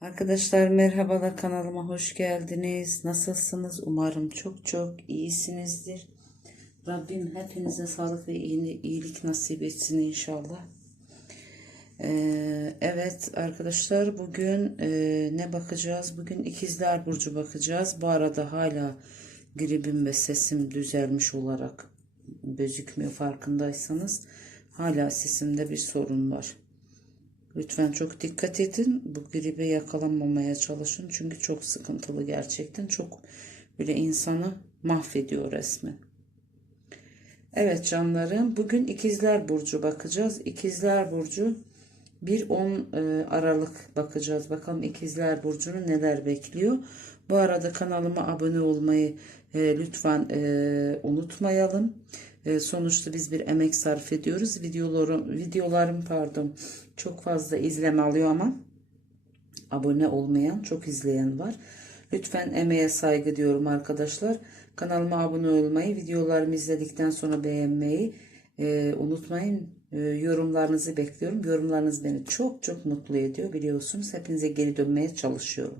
Arkadaşlar merhabalar kanalıma hoş geldiniz. Nasılsınız? Umarım çok çok iyisinizdir. Rabbim hepinize sağlık ve iyi- iyilik nasip etsin inşallah. Ee, evet arkadaşlar bugün e, ne bakacağız? Bugün ikizler burcu bakacağız. Bu arada hala gribim ve sesim düzelmiş olarak gözükmüyor farkındaysanız. Hala sesimde bir sorun var. Lütfen çok dikkat edin. Bu gribe yakalanmamaya çalışın. Çünkü çok sıkıntılı gerçekten. Çok böyle insanı mahvediyor resmen. Evet canlarım. Bugün ikizler burcu bakacağız. İkizler burcu 1-10 e, Aralık bakacağız. Bakalım ikizler burcunu neler bekliyor. Bu arada kanalıma abone olmayı e, lütfen e, unutmayalım. E, sonuçta biz bir emek sarf ediyoruz. Videolarım, videolarım pardon çok fazla izleme alıyor ama abone olmayan çok izleyen var. Lütfen emeğe saygı diyorum arkadaşlar. Kanalıma abone olmayı, videolarımı izledikten sonra beğenmeyi e, unutmayın. E, yorumlarınızı bekliyorum. Yorumlarınız beni çok çok mutlu ediyor biliyorsunuz. Hepinize geri dönmeye çalışıyorum.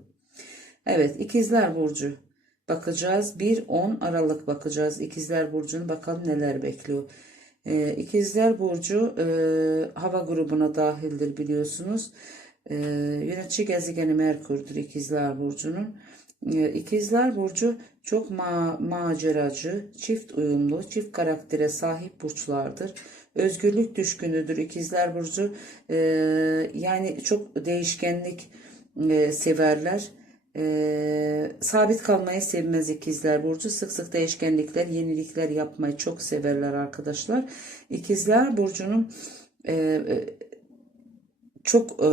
Evet ikizler burcu bakacağız. 1-10 Aralık bakacağız. İkizler burcunu bakalım neler bekliyor. Ee, İkizler burcu e, hava grubuna dahildir biliyorsunuz. Ee, yönetici gezegeni Merkür'dür İkizler burcunun. Ee, İkizler burcu çok ma maceracı, çift uyumlu, çift karaktere sahip burçlardır. Özgürlük düşkünüdür İkizler burcu. Yani çok değişkenlik e, severler. Ee, sabit kalmayı sevmez ikizler burcu. Sık sık değişkenlikler, yenilikler yapmayı çok severler arkadaşlar. İkizler burcunun e, e, çok e,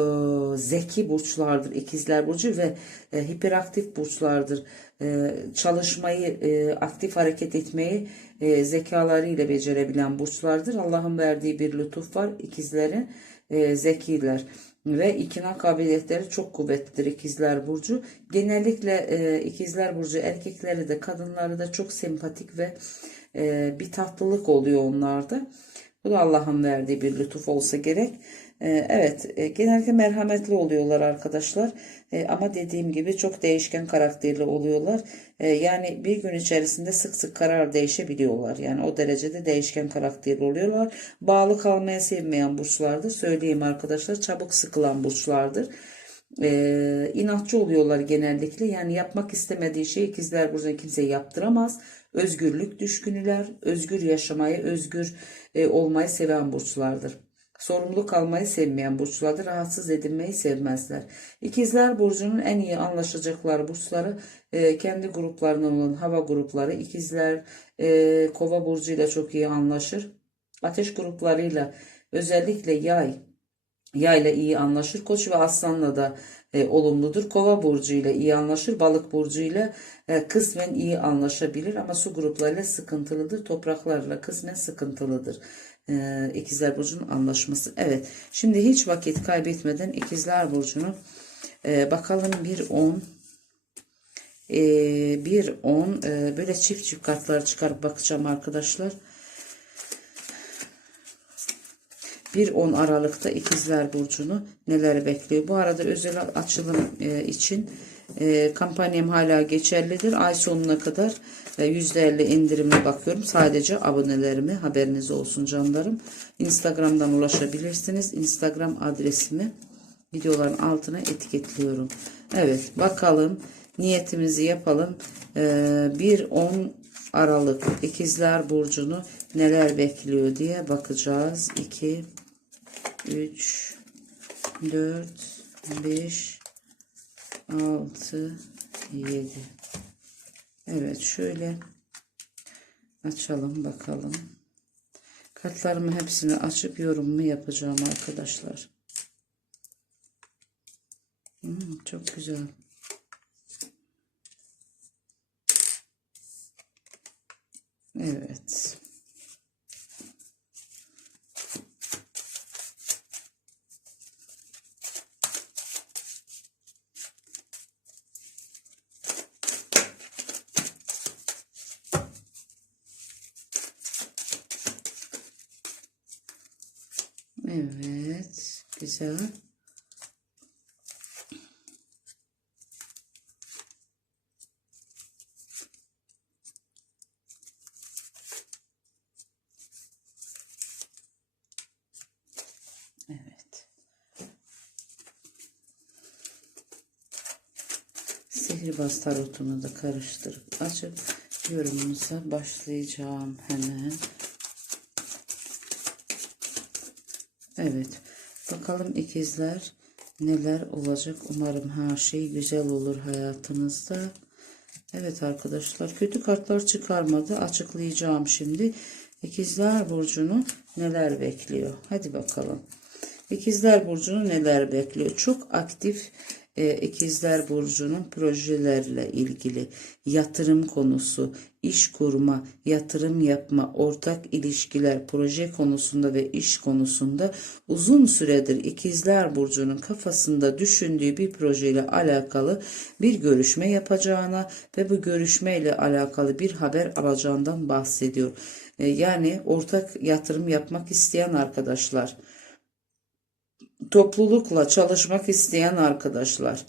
zeki burçlardır ikizler burcu ve e, hiperaktif burçlardır. E, çalışmayı, e, aktif hareket etmeyi e, zekalarıyla becerebilen burçlardır. Allah'ın verdiği bir lütuf var ikizlerin e, zekiler ve ikna kabiliyetleri çok kuvvetlidir ikizler burcu. Genellikle e, ikizler burcu erkekleri de kadınları da çok sempatik ve e, bir tatlılık oluyor onlarda. Bu da Allah'ın verdiği bir lütuf olsa gerek. E, evet e, genellikle merhametli oluyorlar arkadaşlar. E, ama dediğim gibi çok değişken karakterli oluyorlar. E, yani bir gün içerisinde sık sık karar değişebiliyorlar. Yani o derecede değişken karakterli oluyorlar. Bağlı kalmaya sevmeyen burçlardır. Söyleyeyim arkadaşlar çabuk sıkılan burçlardır. E, inatçı oluyorlar genellikle. Yani yapmak istemediği şey ikizler burcuna kimse yaptıramaz. Özgürlük düşkünüler. Özgür yaşamayı, özgür e, olmayı seven burçlardır. Sorumluluk almayı sevmeyen burçlardır. Rahatsız edilmeyi sevmezler. İkizler burcunun en iyi anlaşacakları burçları e, kendi gruplarından olan hava grupları. İkizler e, kova burcuyla çok iyi anlaşır. Ateş gruplarıyla özellikle yay yayla iyi anlaşır. Koç ve aslanla da e, olumludur. Kova burcuyla iyi anlaşır. Balık burcuyla e, kısmen iyi anlaşabilir ama su gruplarıyla sıkıntılıdır. Topraklarla kısmen sıkıntılıdır. E, İkizler burcunun anlaşması. Evet. Şimdi hiç vakit kaybetmeden İkizler burcunu e, bakalım bir 10 e, bir 10 e, böyle çift çift kartlar çıkarıp bakacağım arkadaşlar. 1-10 Aralık'ta İkizler Burcu'nu neler bekliyor? Bu arada özel açılım e, için e, kampanyam hala geçerlidir. Ay sonuna kadar e, %50 indirimle bakıyorum. Sadece abonelerime haberiniz olsun canlarım. Instagram'dan ulaşabilirsiniz. Instagram adresimi videoların altına etiketliyorum. Evet bakalım niyetimizi yapalım. E, 1-10 Aralık İkizler Burcu'nu neler bekliyor diye bakacağız. 2 3 4 5 6 7 Evet şöyle açalım bakalım. Kartlarımı hepsini açıp yorumumu yapacağım arkadaşlar. Hmm, çok güzel. Evet. mesela. Evet. Sihirbaz tarotunu da karıştırıp açıp yorumumuza başlayacağım hemen. Evet. Bakalım ikizler neler olacak. Umarım her şey güzel olur hayatınızda. Evet arkadaşlar kötü kartlar çıkarmadı. Açıklayacağım şimdi. İkizler Burcu'nu neler bekliyor? Hadi bakalım. İkizler Burcu'nu neler bekliyor? Çok aktif e, Burcu'nun projelerle ilgili yatırım konusu, iş kurma, yatırım yapma, ortak ilişkiler, proje konusunda ve iş konusunda uzun süredir İkizler Burcu'nun kafasında düşündüğü bir projeyle alakalı bir görüşme yapacağına ve bu görüşmeyle alakalı bir haber alacağından bahsediyor. E, yani ortak yatırım yapmak isteyen arkadaşlar toplulukla çalışmak isteyen arkadaşlar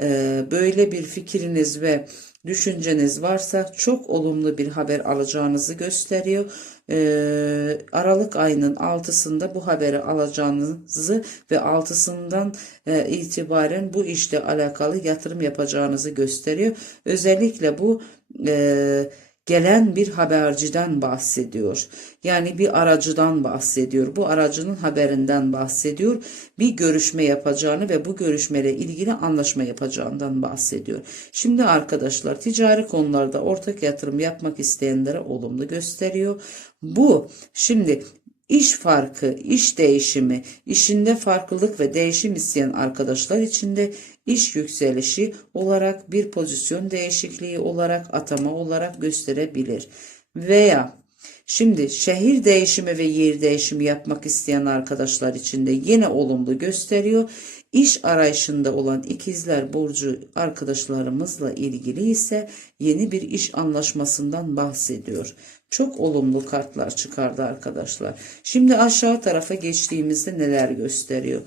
e, böyle bir fikriniz ve düşünceniz varsa çok olumlu bir haber alacağınızı gösteriyor. E, Aralık ayının 6'sında bu haberi alacağınızı ve 6'sından e, itibaren bu işle alakalı yatırım yapacağınızı gösteriyor. Özellikle bu e, gelen bir haberciden bahsediyor. Yani bir aracıdan bahsediyor. Bu aracının haberinden bahsediyor. Bir görüşme yapacağını ve bu görüşmeyle ilgili anlaşma yapacağından bahsediyor. Şimdi arkadaşlar ticari konularda ortak yatırım yapmak isteyenlere olumlu gösteriyor. Bu şimdi İş farkı, iş değişimi, işinde farklılık ve değişim isteyen arkadaşlar için de iş yükselişi olarak bir pozisyon değişikliği olarak atama olarak gösterebilir. Veya şimdi şehir değişimi ve yer değişimi yapmak isteyen arkadaşlar için de yine olumlu gösteriyor. İş arayışında olan ikizler burcu arkadaşlarımızla ilgili ise yeni bir iş anlaşmasından bahsediyor. Çok olumlu kartlar çıkardı arkadaşlar. Şimdi aşağı tarafa geçtiğimizde neler gösteriyor?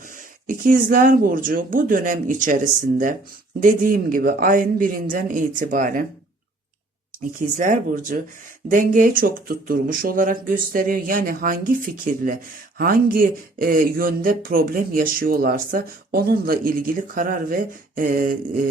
İkizler Burcu bu dönem içerisinde dediğim gibi ayın birinden itibaren İkizler Burcu dengeyi çok tutturmuş olarak gösteriyor. Yani hangi fikirle, hangi e, yönde problem yaşıyorlarsa onunla ilgili karar ve e, e,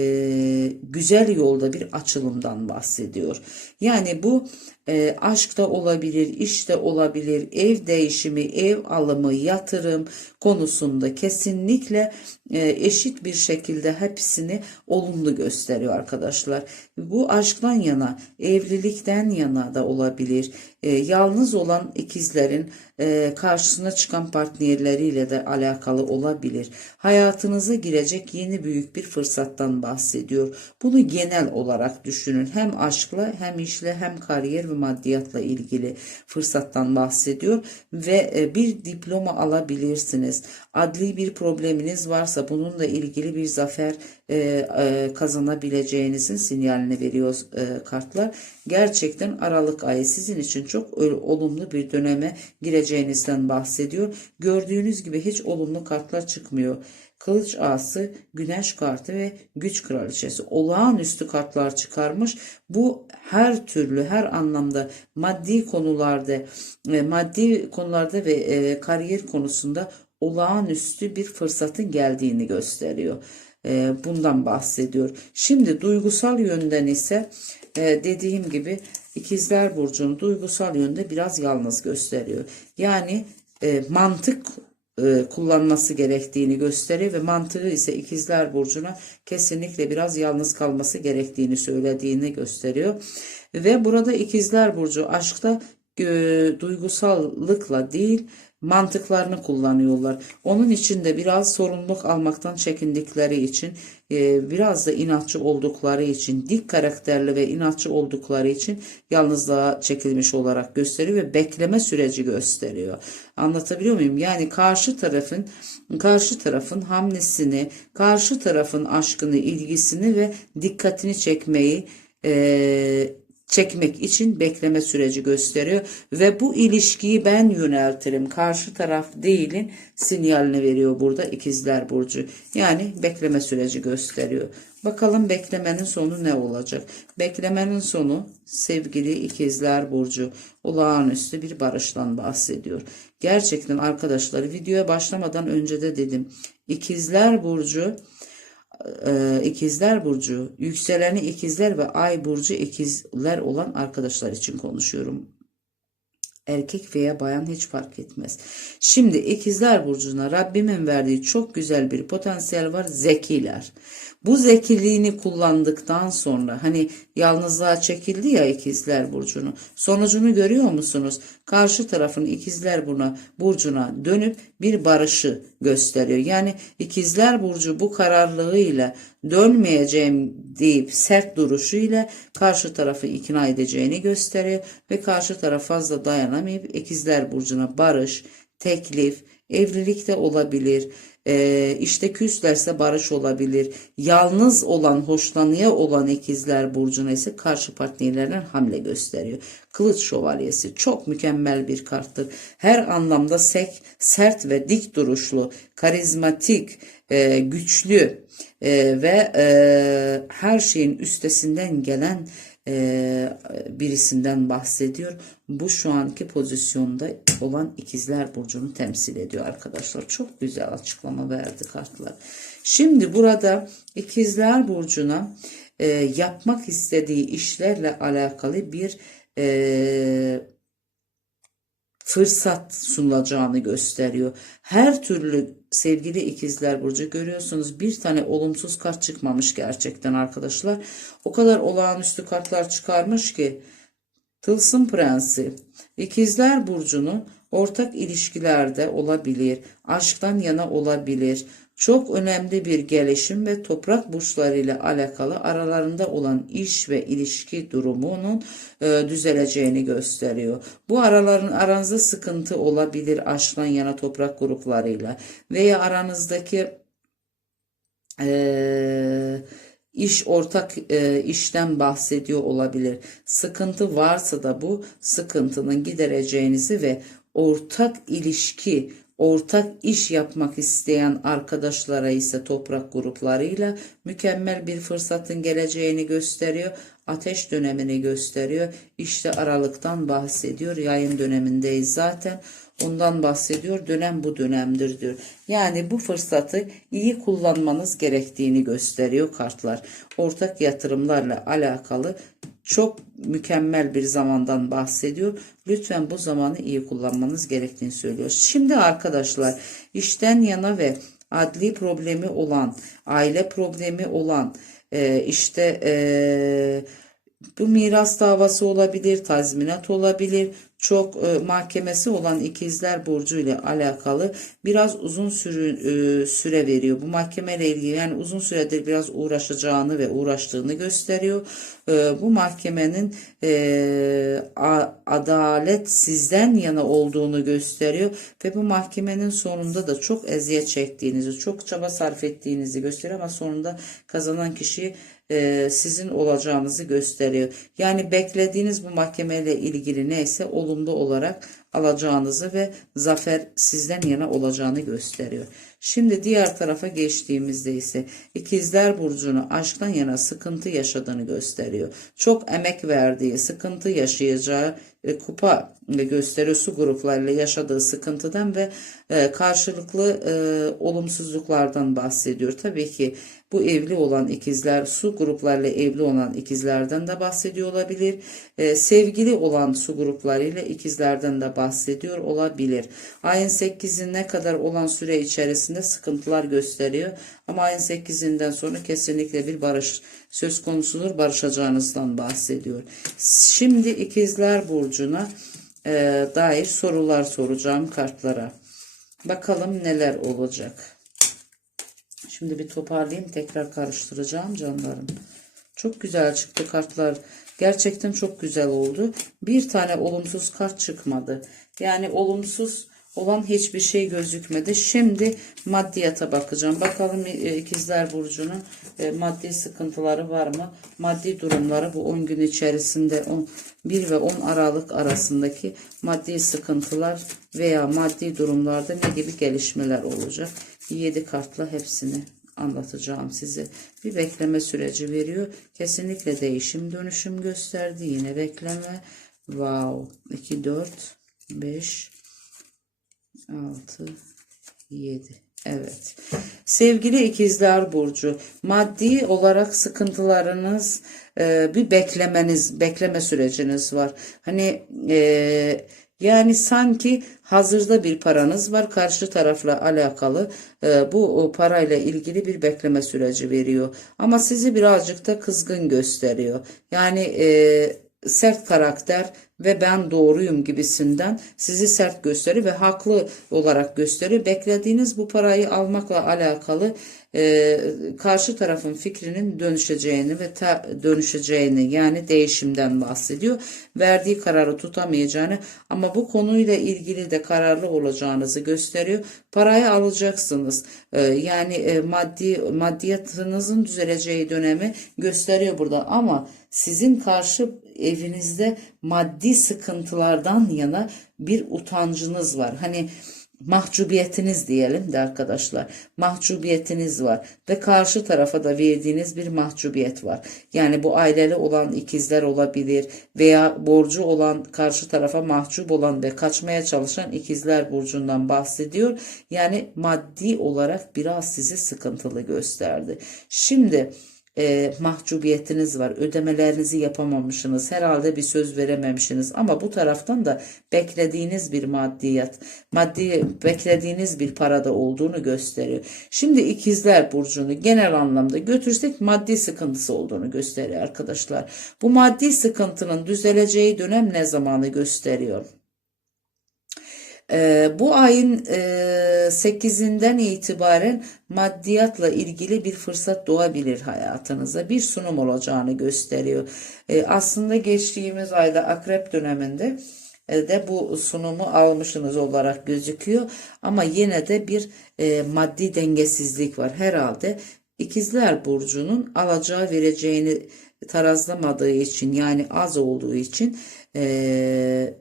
güzel yolda bir açılımdan bahsediyor. Yani bu e, aşk da olabilir, iş de olabilir, ev değişimi, ev alımı, yatırım konusunda kesinlikle e, eşit bir şekilde hepsini olumlu gösteriyor arkadaşlar. Bu aşktan yana, evlilikten yana da olabilir. E, yalnız olan ikizlerin e, karşısına çıkan partnerleriyle de alakalı olabilir. Hayatınıza girecek yeni büyük bir fırsattan bahsediyor. Bunu genel olarak düşünün. Hem aşkla hem işle hem kariyer ve maddiyatla ilgili fırsattan bahsediyor ve e, bir diploma alabilirsiniz. Adli bir probleminiz varsa bununla ilgili bir zafer e, e, kazanabileceğinizin sinyalini veriyor e, kartlar. Gerçekten Aralık ayı sizin için çok olumlu bir döneme gireceğinizden bahsediyor. Gördüğünüz gibi hiç olumlu kartlar çıkmıyor. Kılıç Ağası, Güneş kartı ve Güç Kraliçesi olağanüstü kartlar çıkarmış. Bu her türlü, her anlamda maddi konularda, maddi konularda ve kariyer konusunda olağanüstü bir fırsatın geldiğini gösteriyor. E, bundan bahsediyor. Şimdi duygusal yönden ise e, dediğim gibi ikizler burcunu duygusal yönde biraz yalnız gösteriyor. Yani e, mantık kullanması gerektiğini gösteriyor ve mantığı ise ikizler burcuna kesinlikle biraz yalnız kalması gerektiğini söylediğini gösteriyor. Ve burada ikizler burcu aşkta duygusallıkla değil mantıklarını kullanıyorlar. Onun için de biraz sorumluluk almaktan çekindikleri için, e, biraz da inatçı oldukları için, dik karakterli ve inatçı oldukları için yalnızlığa çekilmiş olarak gösteriyor ve bekleme süreci gösteriyor. Anlatabiliyor muyum? Yani karşı tarafın karşı tarafın hamlesini, karşı tarafın aşkını, ilgisini ve dikkatini çekmeyi e, çekmek için bekleme süreci gösteriyor. Ve bu ilişkiyi ben yöneltirim. Karşı taraf değilin sinyalini veriyor burada ikizler burcu. Yani bekleme süreci gösteriyor. Bakalım beklemenin sonu ne olacak? Beklemenin sonu sevgili ikizler burcu. Olağanüstü bir barıştan bahsediyor. Gerçekten arkadaşlar videoya başlamadan önce de dedim. İkizler burcu e, ikizler burcu, yükseleni ikizler ve ay burcu ikizler olan arkadaşlar için konuşuyorum. Erkek veya bayan hiç fark etmez. Şimdi ikizler burcuna Rabbimin verdiği çok güzel bir potansiyel var. Zekiler. Bu zekiliğini kullandıktan sonra hani yalnızlığa çekildi ya ikizler burcunu. Sonucunu görüyor musunuz? Karşı tarafın ikizler buna burcuna dönüp bir barışı gösteriyor. Yani ikizler burcu bu kararlılığıyla dönmeyeceğim deyip sert duruşuyla karşı tarafı ikna edeceğini gösteriyor ve karşı taraf fazla dayanamayıp ikizler burcuna barış, teklif, evlilik de olabilir. Ee, işte küslerse barış olabilir. Yalnız olan, hoşlanıyor olan ikizler burcuna ise karşı partnerlerden hamle gösteriyor. Kılıç şövalyesi çok mükemmel bir karttır. Her anlamda sek, sert ve dik duruşlu, karizmatik, e, güçlü e, ve e, her şeyin üstesinden gelen e, birisinden bahsediyor. Bu şu anki pozisyonda olan ikizler burcunu temsil ediyor arkadaşlar. Çok güzel açıklama verdi kartlar. Şimdi burada ikizler burcuna e, yapmak istediği işlerle alakalı bir e, fırsat sunulacağını gösteriyor. Her türlü sevgili ikizler burcu görüyorsunuz bir tane olumsuz kart çıkmamış gerçekten arkadaşlar. O kadar olağanüstü kartlar çıkarmış ki Tılsım Prensi ikizler burcunu ortak ilişkilerde olabilir, aşktan yana olabilir, çok önemli bir gelişim ve toprak burçlarıyla alakalı aralarında olan iş ve ilişki durumunun e, düzeleceğini gösteriyor. Bu araların aranızda sıkıntı olabilir aşktan yana toprak gruplarıyla veya aranızdaki e, iş ortak e, işten bahsediyor olabilir. Sıkıntı varsa da bu sıkıntının gidereceğinizi ve ortak ilişki ortak iş yapmak isteyen arkadaşlara ise toprak gruplarıyla mükemmel bir fırsatın geleceğini gösteriyor. Ateş dönemini gösteriyor. İşte Aralık'tan bahsediyor. Yayın dönemindeyiz zaten. Ondan bahsediyor. Dönem bu dönemdir diyor. Yani bu fırsatı iyi kullanmanız gerektiğini gösteriyor kartlar. Ortak yatırımlarla alakalı çok mükemmel bir zamandan bahsediyor. Lütfen bu zamanı iyi kullanmanız gerektiğini söylüyor. Şimdi arkadaşlar işten yana ve adli problemi olan, aile problemi olan, e, işte e, bu miras davası olabilir, tazminat olabilir, çok e, mahkemesi olan ikizler burcu ile alakalı biraz uzun sürü, e, süre veriyor. Bu mahkemeyle ilgili yani uzun süredir biraz uğraşacağını ve uğraştığını gösteriyor. E, bu mahkemenin e, a, adalet sizden yana olduğunu gösteriyor ve bu mahkemenin sonunda da çok eziyet çektiğinizi, çok çaba sarf ettiğinizi gösteriyor ama sonunda kazanan kişi e, sizin olacağınızı gösteriyor. Yani beklediğiniz bu mahkemeyle ilgili neyse olumlu olarak alacağınızı ve zafer sizden yana olacağını gösteriyor. Şimdi diğer tarafa geçtiğimizde ise ikizler burcunu aşktan yana sıkıntı yaşadığını gösteriyor. Çok emek verdiği, sıkıntı yaşayacağı e, kupa gösteriyor gruplarıyla yaşadığı sıkıntıdan ve e, karşılıklı e, olumsuzluklardan bahsediyor. Tabii ki bu evli olan ikizler su gruplarıyla evli olan ikizlerden de bahsediyor olabilir. E, sevgili olan su gruplarıyla ikizlerden de bahsediyor olabilir. Ayın 8'ine kadar olan süre içerisinde sıkıntılar gösteriyor. Ama ayın 8'inden sonra kesinlikle bir barış söz konusudur. Barışacağınızdan bahsediyor. Şimdi ikizler burcuna e, dair sorular soracağım kartlara. Bakalım neler olacak. Şimdi bir toparlayayım tekrar karıştıracağım canlarım. Çok güzel çıktı kartlar. Gerçekten çok güzel oldu. Bir tane olumsuz kart çıkmadı. Yani olumsuz olan hiçbir şey gözükmedi. Şimdi maddiyata bakacağım. Bakalım e, ikizler burcunun e, maddi sıkıntıları var mı? Maddi durumları bu 10 gün içerisinde 10, 1 ve 10 Aralık arasındaki maddi sıkıntılar veya maddi durumlarda ne gibi gelişmeler olacak? 7 kartla hepsini anlatacağım size. Bir bekleme süreci veriyor. Kesinlikle değişim dönüşüm gösterdi. Yine bekleme. Wow. 2, 4, 5, 6, 7. Evet. Sevgili ikizler burcu, maddi olarak sıkıntılarınız, e, bir beklemeniz, bekleme süreciniz var. Hani e, yani sanki hazırda bir paranız var, karşı tarafla alakalı e, bu parayla ilgili bir bekleme süreci veriyor. Ama sizi birazcık da kızgın gösteriyor. Yani e, sert karakter ve ben doğruyum gibisinden sizi sert gösteriyor ve haklı olarak gösteriyor. Beklediğiniz bu parayı almakla alakalı e, karşı tarafın fikrinin dönüşeceğini ve ta- dönüşeceğini yani değişimden bahsediyor. Verdiği kararı tutamayacağını ama bu konuyla ilgili de kararlı olacağınızı gösteriyor. Parayı alacaksınız. E, yani e, maddi maddiyatınızın düzeleceği dönemi gösteriyor burada ama sizin karşı evinizde maddi sıkıntılardan yana bir utancınız var. Hani mahcubiyetiniz diyelim de arkadaşlar. Mahcubiyetiniz var ve karşı tarafa da verdiğiniz bir mahcubiyet var. Yani bu aileli olan ikizler olabilir veya borcu olan karşı tarafa mahcup olan ve kaçmaya çalışan ikizler burcundan bahsediyor. Yani maddi olarak biraz sizi sıkıntılı gösterdi. Şimdi e, mahcubiyetiniz var. Ödemelerinizi yapamamışsınız. Herhalde bir söz verememişsiniz. Ama bu taraftan da beklediğiniz bir maddiyat, maddi beklediğiniz bir parada olduğunu gösteriyor. Şimdi ikizler burcunu genel anlamda götürsek maddi sıkıntısı olduğunu gösteriyor arkadaşlar. Bu maddi sıkıntının düzeleceği dönem ne zamanı gösteriyor? Ee, bu ayın e, 8'inden itibaren maddiyatla ilgili bir fırsat doğabilir hayatınıza. Bir sunum olacağını gösteriyor. Ee, aslında geçtiğimiz ayda akrep döneminde e, de bu sunumu almışsınız olarak gözüküyor. Ama yine de bir e, maddi dengesizlik var. Herhalde İkizler Burcu'nun alacağı vereceğini tarazlamadığı için yani az olduğu için e,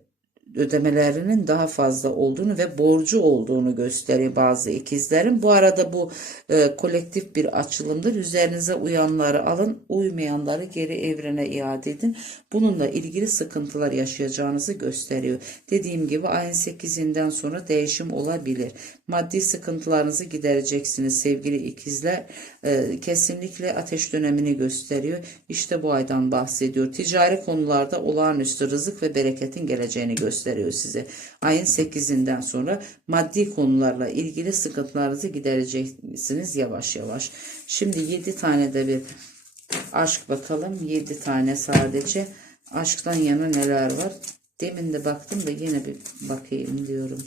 ödemelerinin daha fazla olduğunu ve borcu olduğunu gösteriyor bazı ikizlerin. Bu arada bu e, kolektif bir açılımdır. Üzerinize uyanları alın, uymayanları geri evrene iade edin. Bununla ilgili sıkıntılar yaşayacağınızı gösteriyor. Dediğim gibi ayın 8'inden sonra değişim olabilir. Maddi sıkıntılarınızı gidereceksiniz sevgili ikizler. E, kesinlikle ateş dönemini gösteriyor. İşte bu aydan bahsediyor. Ticari konularda olağanüstü rızık ve bereketin geleceğini gösteriyor size. Ayın 8'inden sonra maddi konularla ilgili sıkıntılarınızı gidereceksiniz yavaş yavaş. Şimdi 7 tane de bir aşk bakalım. 7 tane sadece. Aşktan yana neler var? Demin de baktım da yine bir bakayım diyorum.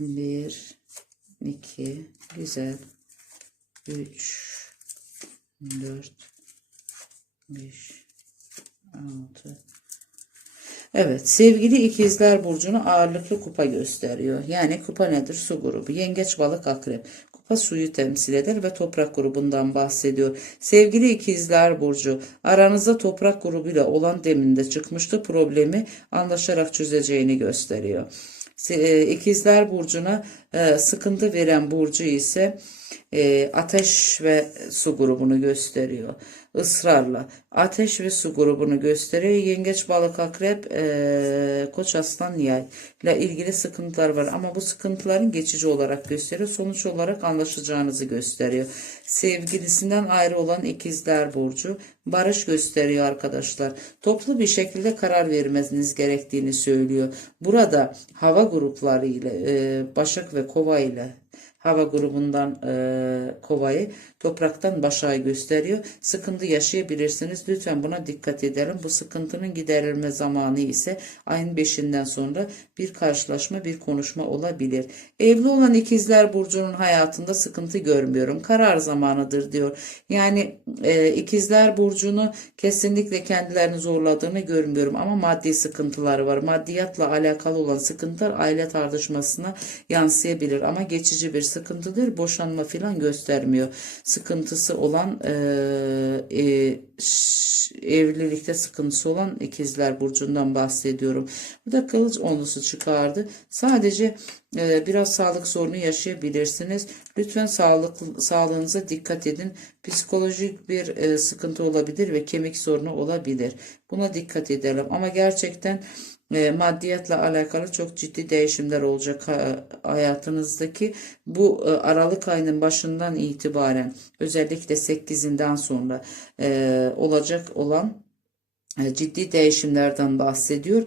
1 2 güzel 3 4 5 6 Evet sevgili ikizler burcunu ağırlıklı kupa gösteriyor. Yani kupa nedir? Su grubu. Yengeç balık akrep. Kupa suyu temsil eder ve toprak grubundan bahsediyor. Sevgili ikizler burcu aranızda toprak grubuyla olan deminde çıkmıştı problemi anlaşarak çözeceğini gösteriyor. E, ikizler burcuna e, sıkıntı veren burcu ise e, ateş ve su grubunu gösteriyor. Israrla ateş ve su grubunu gösteriyor. Yengeç, balık, akrep, e, koç, aslan, yay ile ilgili sıkıntılar var. Ama bu sıkıntıların geçici olarak gösteriyor. Sonuç olarak anlaşacağınızı gösteriyor. Sevgilisinden ayrı olan ikizler burcu barış gösteriyor arkadaşlar. Toplu bir şekilde karar vermeniz gerektiğini söylüyor. Burada hava grupları ile e, Başak ve Kova ile hava grubundan e, kovayı topraktan başa gösteriyor. Sıkıntı yaşayabilirsiniz. Lütfen buna dikkat edelim. Bu sıkıntının giderilme zamanı ise ayın 5'inden sonra bir karşılaşma, bir konuşma olabilir. Evli olan ikizler burcunun hayatında sıkıntı görmüyorum. Karar zamanıdır diyor. Yani e, ikizler burcunu kesinlikle kendilerini zorladığını görmüyorum ama maddi sıkıntıları var. Maddiyatla alakalı olan sıkıntılar aile tartışmasına yansıyabilir ama geçici bir sıkıntıdır. Boşanma filan göstermiyor. Sıkıntısı olan e, e, evlilikte sıkıntısı olan ikizler burcundan bahsediyorum. Burada kılıç onlusu çıkardı. Sadece e, biraz sağlık sorunu yaşayabilirsiniz. Lütfen sağlık sağlığınıza dikkat edin. Psikolojik bir e, sıkıntı olabilir ve kemik sorunu olabilir. Buna dikkat edelim. Ama gerçekten e, maddiyatla alakalı çok ciddi değişimler olacak ha- hayatınızdaki. Bu e, Aralık ayının başından itibaren özellikle 8'inden sonra e, olacak olan e, ciddi değişimlerden bahsediyor.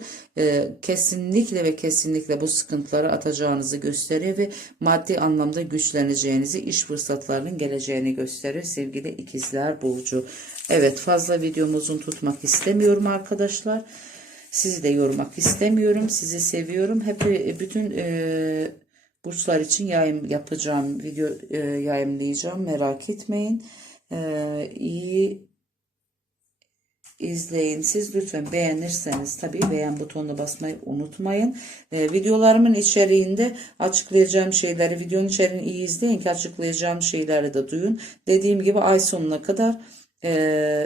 Kesinlikle ve kesinlikle bu sıkıntıları atacağınızı gösteriyor ve maddi anlamda güçleneceğinizi, iş fırsatlarının geleceğini gösterir sevgili ikizler burcu. Evet fazla videomuzun tutmak istemiyorum arkadaşlar. Sizi de yormak istemiyorum. Sizi seviyorum. Hep bütün e, burçlar için yayın yapacağım video e, yayınlayacağım. Merak etmeyin. E, iyi izleyin. Siz lütfen beğenirseniz tabii beğen butonuna basmayı unutmayın. Ee, videolarımın içeriğinde açıklayacağım şeyleri, videonun içeriğini iyi izleyin ki açıklayacağım şeyleri de duyun. Dediğim gibi ay sonuna kadar e,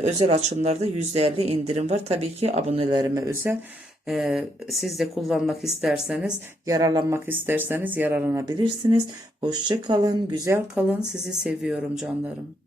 özel açımlarda %50 indirim var. Tabii ki abonelerime özel. Ee, siz de kullanmak isterseniz, yararlanmak isterseniz yararlanabilirsiniz. Hoşça kalın, güzel kalın. Sizi seviyorum canlarım.